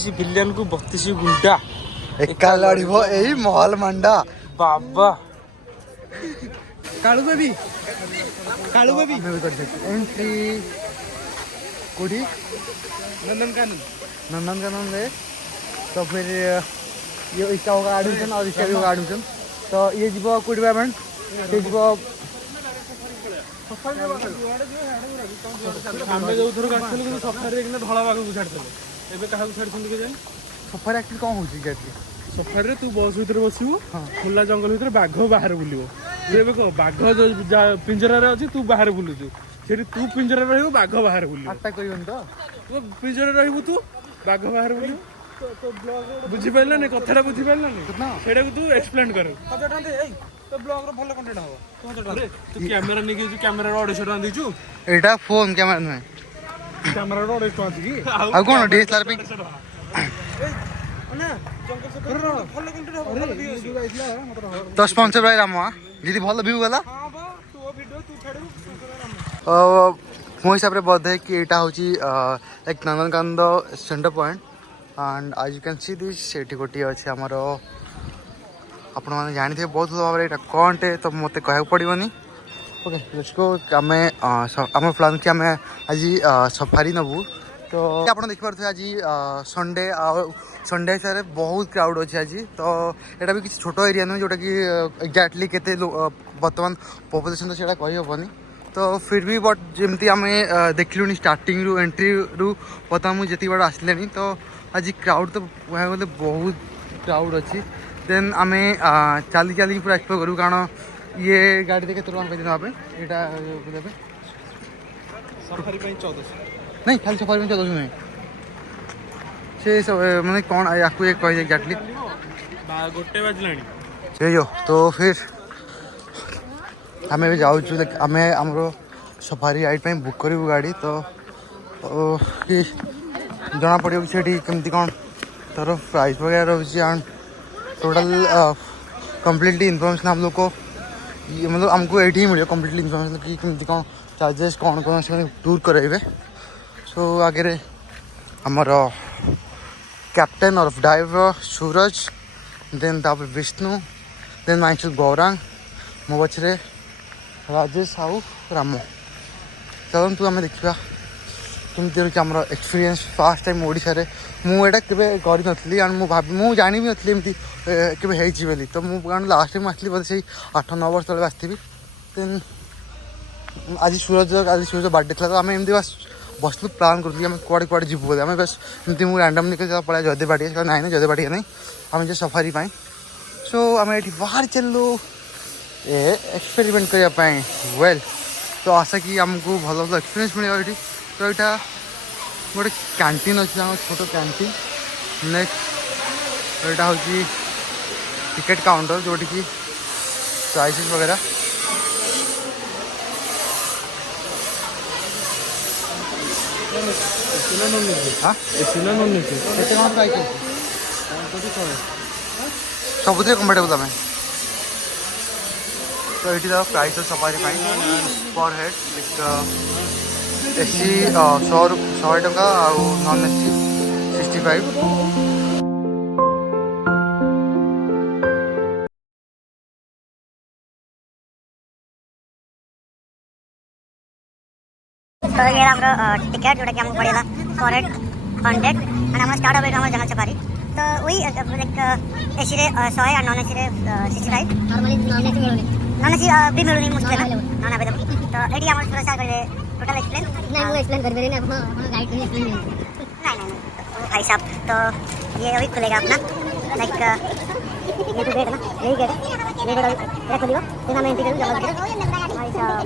32 विलियन को 32 गुंडा एका लड़िबो एही महल मंडा बाबा कालू बेबी मैं भी कर सकते एंट्री कोडी नंदनकानन में। तो फिर ये इसका होगा एडमिशन और इसका भी होगा एडमिशन। तो ये जीव कोडी पेमेंट ये जीव आमे जो थर गाछल कि सफारी रे धला बाग को छाड़थले एबे काहा को छाड़छन के जाय सफारी एक्चुअली कौन होची गेटली सफारी रे तू बस भीतर बसिबो खुला जंगल भीतर बाघ बाहर बुलिबो तू एबे को बाघ जो पिंजरा रे अछि तू बाहर बुलुछु सेठी तू पिंजरा रे रहबो बाघ बाहर बुलिबो अटैक करियन तो तू पिंजरा रे रहबो तू बाघ बाहर बुलिबो तो ब्लॉग बुझी पाइला नै कथाटा बुझी पाइला नै सेटा को तू एक्सप्लेन कर कथाटा दे एई तो ब्लॉग रो भलो कंटेंट हो कथाटा तू कैमरा नै जो कैमरा रो 150 टका देछु एटा फोन कैमरा नै कैमरा रो 150 टका छी आ कोन डीएसएलआर पे ना जंगल से भलो कंटेंट हो भलो व्यू आइला मतलब तो स्पॉन्सर भाई रामवा यदि भलो व्यू गला हां बा तू वीडियो तू छाडू मो हिसाब रे बोध है कि एटा होची एक Nandankanan center point and as you can see this सेठी गोटी अछि हमरो आपण माने जानि थे बहुत भाव रे एटा कोनटे तो मते कहै पड़िबनी। ओके लेट्स गो हमें हमर प्लान कि हमें आज सफारी नबू। तो आप देख पारे आज संडे संडे हिसाब बहुत क्राउड अच्छे आज। तो यहाँ भी किसी छोट एरिया नुहे जोटा कि एक्जाक्टली केते बर्तमान पॉपुलेशन तो सीटा कहीहबनी। तो फिर भी बट जमती आम देखलु स्टार्टिंग रु एंट्री रु बर्तमान मुझे जी बार आसले तो आज क्राउड तो कह गले बहुत क्राउड अच्छी। देन आम चली चली पूरा एक्सप्लोर करूँ कारण ये गाड़ी देखे तो यहाँ देवे सफारी 1400 नहीं खाली सफारी में 1400 नहीं से सब मैंने कौन आपको ये कह एक्जाक्टली गोटे बजलानी से जो। तो फिर आम जाऊँ आम आमर सफारी राइड पे बुक करूँ गाड़ी। तो कि जना पड़ो कि केमती कौन तार प्राइस वगैरह रोचे एंड टोटल कम्प्लीटली इन्फॉर्मेशन हम लोग को मतलब हमको ये मिले कम्प्लीटली इन्फॉर्मेशन कि केमती कौन चार्जेस कौन कौन से टूर कराइबे। सो आगे आमर captain of diver Suraj then तापर विष्णु देन माइचल गौरांग मो पछरे राजेश आउ राम। चलतु आम देखा केमती रही आम एक्सपीरियंस फास्ट टाइम ओडिशा रे मुझे केवे करी नथली एंड मु जानी भी नथली एमती केवे हेची बोली। तो मु कारण लास्ट टाइम आसली बोले से 8-9 वर्ष तले आसथि। देन आज सूरज बर्थडे था तो आम एमती बस बसलु प्लान करूँ आम कुआड़े कुआड़े जीव बोले आम बस एमती मुझे रैंडम निकल पड़ा जदे बाटी ना ना जदे बाटी नहीं आम जो सफारी पाई। सो आम ये बाहर चलू एक्सपेरिमेंट करने वेल। तो आशा कि आमको भल भल एक्सपीरियंस मिले ये। तो यहाँ गोटे कैंटीन अच्छे छोट कैंटीन नेक्स्ट यहाँ हूँ टिकेट काउंटर जोटि कि प्राइसेस वगैरह हाँ सब कंफर्टेबल आम। तो ये प्राइस सफारी पर हेड एसी 100 टका और नॉन एसी 65। तो ये टिकेट जोटा कि हमको पड़ेगा पर हेड 100 एंड हम स्टार्ट हो गए जंगल सफारी। तो वही लाइक एसी रे 100 और नॉन एसी रे 65 नॉर्मली नॉन एसी भी मिलुनी मुश्किल है नॉन अवेलेबल। तो एडी हम पूरा स्टार्ट कर टोटल एक्सप्लेन नहीं वो एक्सप्लेन कर नहीं अपना गाइड नहीं एक्सप्लेन नहीं भाई साहब। तो ये अभी खुलेगा अपना लाइक ये तो गेट ना यही गेट ये खुलेगा फिर हम एंट्री करेंगे भाई साहब।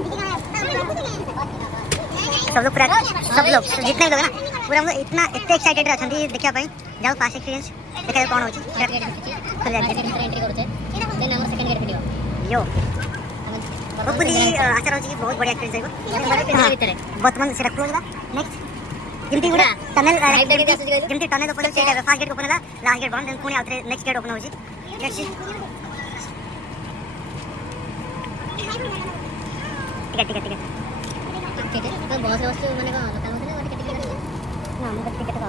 सब लोग पूरा सब लोग जितने लोग ना पूरा हम इतना इतने एक्साइटेड रहते देखा जाओ फास्ट एक्सपीरियंस देखा कौन हो यो होपफुली आशा रही कि बहुत बढ़िया एक्सपीरियंस है बर्तमान से क्लोज नेक्स्ट जमती गुडा टनल जमती टनल ओपन से फर्स्ट गेट ओपन है लास्ट गेट बंद पुणी आउथरे नेक्स्ट गेट ओपन होची लेट्स सी टिकट तो बहुत वस्तु माने लोकल होते ना टिकट ना हम टिकट का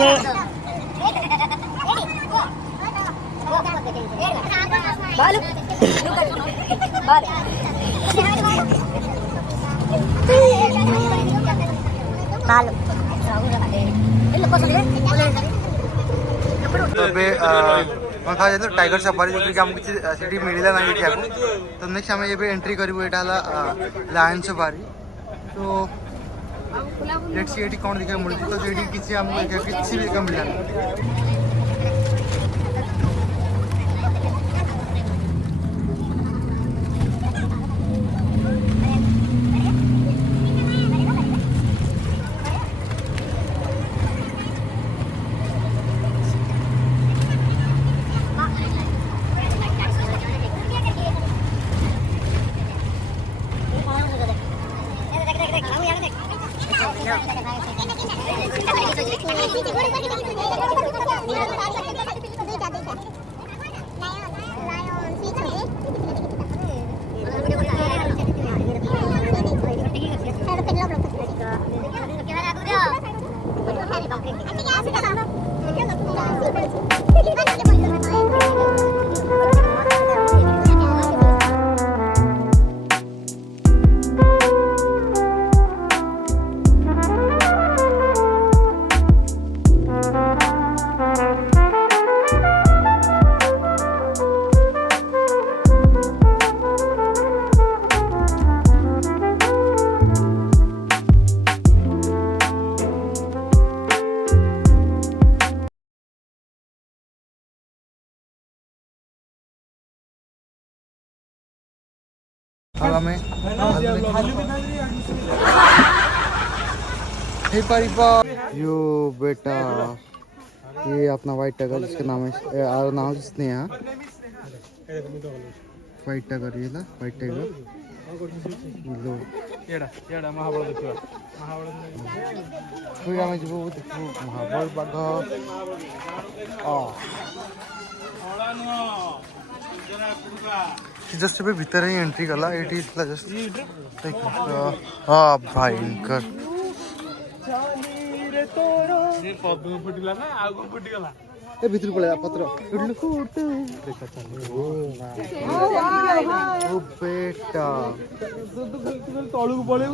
तो ଏବେ କ'ଣ ଖାଇଯାଇଥିଲୁ ଟାଇଗର ସଫାରି ଯେଉଁଠିକି ଆମକୁ କିଛି ସେଠି ମିଳିଲା ନାହିଁ ଦେଖିବାକୁ। ତ ନେକ୍ସଟ ଆମେ ଏବେ ଏଣ୍ଟ୍ରି କରିବୁ ଏଇଟା ହେଲା ଲାୟନ ସଫାରି। ତ ଏଠି କ'ଣ ଦେଖିବାକୁ ମିଳୁଛି ତ ସେଇଠି କିଛି ଆମକୁ ଦେଖିବାକୁ କିଛି ବି ଦେଖିବାକୁ ମିଳିଲାନି। अब हमें यो बेटा ये अपना वाइट टाइगर जिसका नाम है नाम किसने यहाँ वाइट टाइगर ये ना वाइट टाइगर महाबल बाघ जस्ट भी भीतर ही एंट्री कला एटी जस्ट हाँ भयंकर ए भीतर पड़े पत्र ओ बेटा तलू पड़े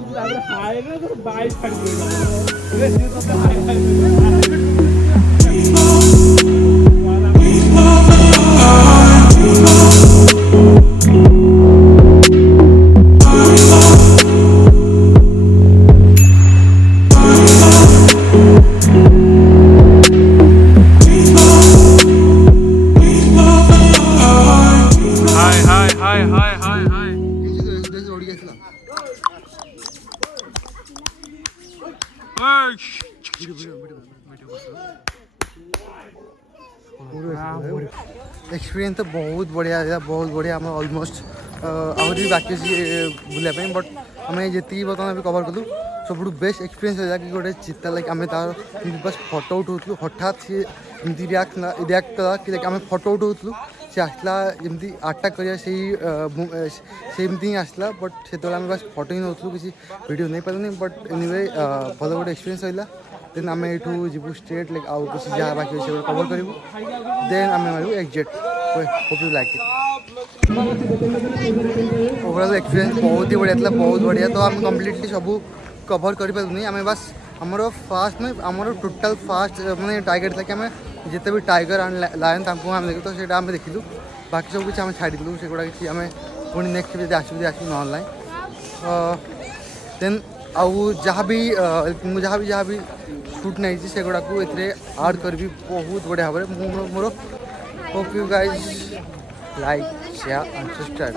एक्सपीरियंस तो बहुत बढ़िया था बहुत बढ़िया आम अलमोस्ट आहुरी भी बाकी बुलाप बट आम जी बर्तमान कवर कलु सब बेस्ट एक्सपीरियंस होगा कि गोटे चिता लाइक आम तार बस फोटो उठाऊँ हठात सी एमती रियाक्ट कला कि आम फोटो उठाऊँ सी आसला जमी अटैक कर सेमती ही आसला बट से आम बस फोटो ही नौलू किसी वीडियो नहीं पार्नी बट एनिवे भल गोटे एक्सपीरियंस होगा देन आम यू जीव स्ट्रेट लाइक आउ किसी जहाँ बाकी अच्छे कवर करूँ देन आम मारू exit hope you like it overall experience बहुत ही बढ़िया था बहुत बढ़िया तो आम कम्प्लीटली सब कवर करें आम बस आमर फास्ट नहीं आमर टोटाल फास्ट मैंने टाइगर था कि आम जिते भी टाइगर एंड लायन आम देखू तो से देखिलु बाकी सब कुछ आम छाड़ीलु से गुड़ा कि आम पुणी नेक्स्ट भी आसू ना देन आउ जहाँ भी शूट नहीं से गुड़ा को आड करी बहुत बढ़िया भाव में more hope you guys like share and subscribe.